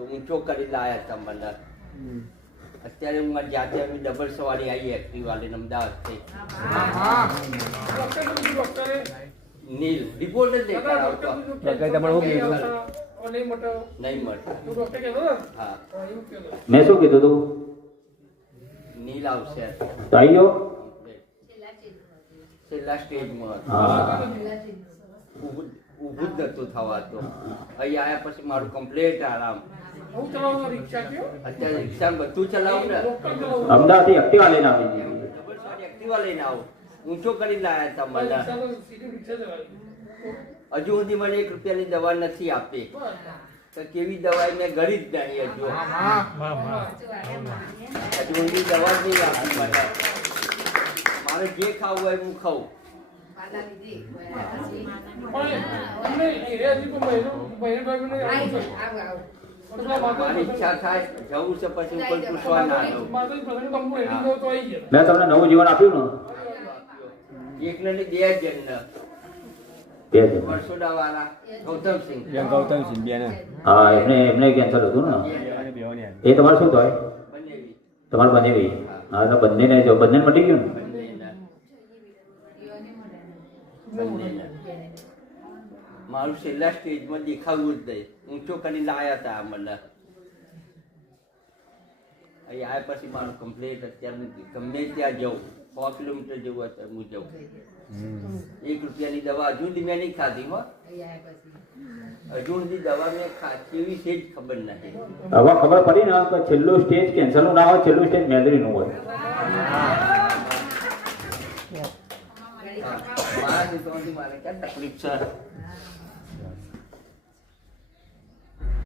તો ઊંચો કરી લાયા તમને. અત્યારે હું મારી જાતે ડબલ સવારી આવી એક્ટિવા લઈને અમદાવાદથી. નીલ રિપોર્ટ જ નહીં કરાવતો. નહીં મળતો. હા મેં શું કીધું તું? નીલ આવશે તો આવી ગયો? છેલ્લા સ્ટેજમાં હા. ઊભું જ નતું થવાતું. અહીં આવ્યા પછી મારું કમ્પ્લેટ આરામ. અત્યારે રિક્ષા બધું ચલાવું ને. અમદાવાદથી એક્ટિવા લઈને આવી હતી. ડબલ સવારી એક્ટિવા લઈને આવું. ઊંચો કરી લાયા તમને. હજુ સુધી મને 1 રૂપિયાની દવા નથી આપી. તો કેવી દવા મેં ગળી જ નહીં હજુ. હજુ સુધી દવા જ નહીં આપી મને. મારે જે ખાવું હોય હું ખાઉં. મારી ઈચ્છા થાય જવું છે પછી કોઈ પૂછવા ના દઉં. મેં તમને નવું જીવન આપ્યું ને? એકને નહીં 2 જણને. 2 જણ. પરસોડા વાળા ગૌતમસિંહ. હા, એમને કેન્સર હતું ને? એ તમારે શું થાય? બનેવી. તમારે બનેવી? હા, તો બંનેને મટી ગયું ને? મારું છેલ્લા સ્ટેજમાં દેખાવું જ નહીં. ઊંચો કરી લાયા હતા મને. અહીં આવ્યા પછી મારું કમ્પ્લેટ અત્યારે ગમે ત્યાં જવું 100 કિલોમીટર જેવું હોય તો હું જઉં. 1 રૂપિયાની દવા હજુ સુધી મેં નહીં ખાધી. હજુ સુધી દવા મેં કેવી છે જ ખબર નથી. હવે ખબર પડી ને કે છેલ્લું સ્ટેજ કેન્સરનું ના હોય, છેલ્લું સ્ટેજ મેલેરિયાનું હોય. મારા જીવનથી મારે ક્યાં તકલીફ છે.